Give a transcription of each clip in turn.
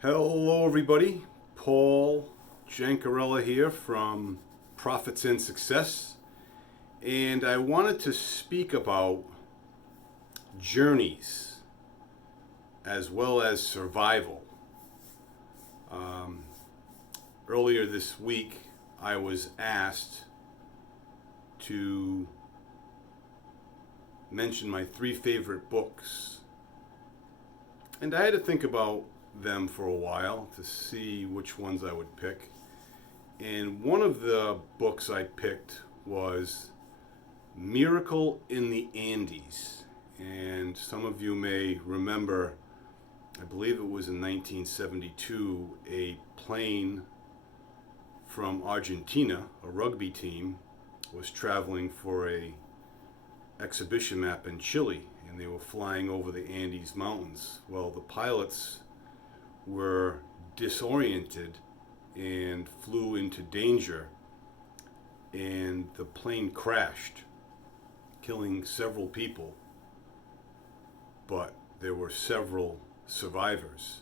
Hello, everybody. Paul Jancarella here from Profits and Success, and I wanted to speak about journeys as well as survival. Earlier this week, I was asked to mention my three favorite books, and I had to think about them for a while to see which ones I would pick. And one of the books I picked was Miracle in the Andes. And some of you may remember, I believe it was in 1972, a plane from Argentina, a rugby team, was traveling for a exhibition map in Chile, and they were flying over the Andes Mountains. Well, the pilots were disoriented and flew into danger, and the plane crashed, killing several people, but there were several survivors.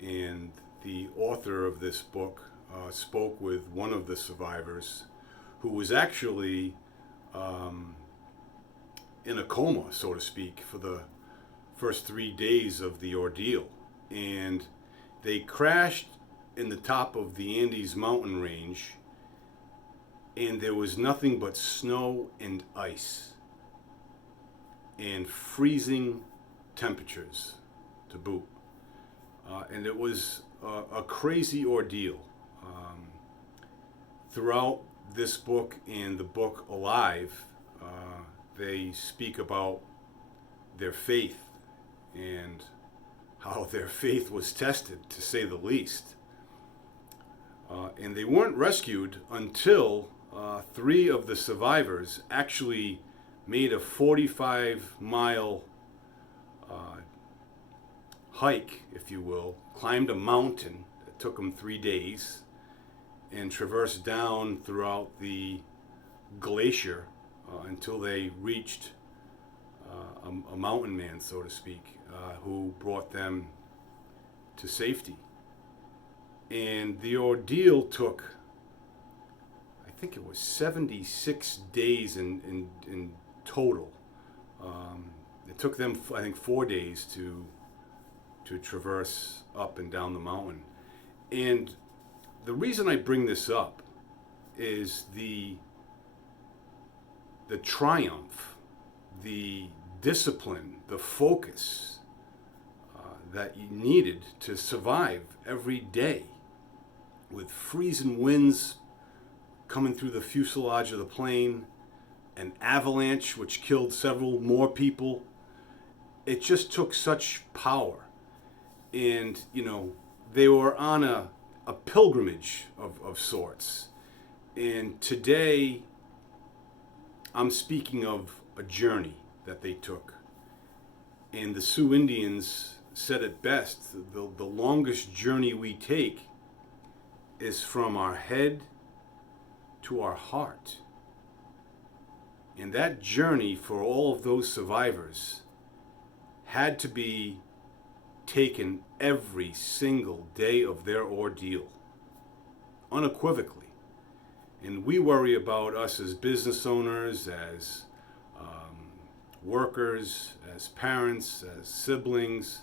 And the author of this book spoke with one of the survivors who was actually in a coma, so to speak, for the first 3 days of the ordeal. And they crashed in the top of the Andes mountain range, and there was nothing but snow and ice and freezing temperatures to boot. And it was a crazy ordeal. Throughout this book and the book Alive, they speak about their faith and how their faith was tested, to say the least. And they weren't rescued until 3 of the survivors actually made a 45-mile hike, if you will, climbed a mountain that took them 3 days, and traversed down throughout the glacier until they reached a mountain man, so to speak, who brought them to safety. And the ordeal took, I think it was 76 days in total. It took them, I think, 4 days to traverse up and down the mountain. And the reason I bring this up is the triumph, the discipline, the focus that you needed to survive every day, with freezing winds coming through the fuselage of the plane, an avalanche which killed several more people. It just took such power. And, they were on a pilgrimage of sorts. And today, I'm speaking of a journey that they took. And the Sioux Indians said it best: the longest journey we take is from our head to our heart. And that journey for all of those survivors had to be taken every single day of their ordeal, unequivocally. And we worry about us as business owners, as workers, as parents, as siblings,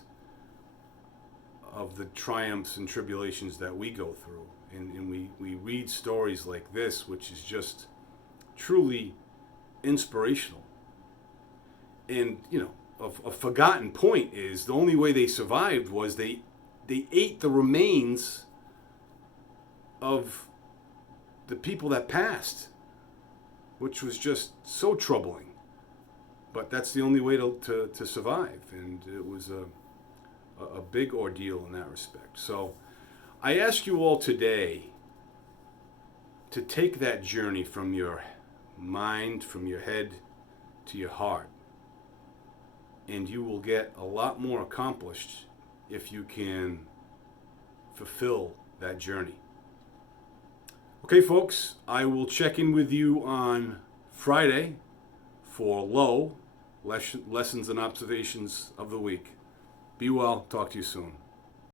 of the triumphs and tribulations that we go through. And we read stories like this, which is just truly inspirational. And, a forgotten point is the only way they survived was they ate the remains of the people that passed, which was just so troubling. But that's the only way to survive, and it was a big ordeal in that respect. So I ask you all today to take that journey from your mind, from your head to your heart, and you will get a lot more accomplished if you can fulfill that journey. Okay, folks, I will check in with you on Friday for Low, Lessons and Observations of the Week. Be well. Talk to you soon.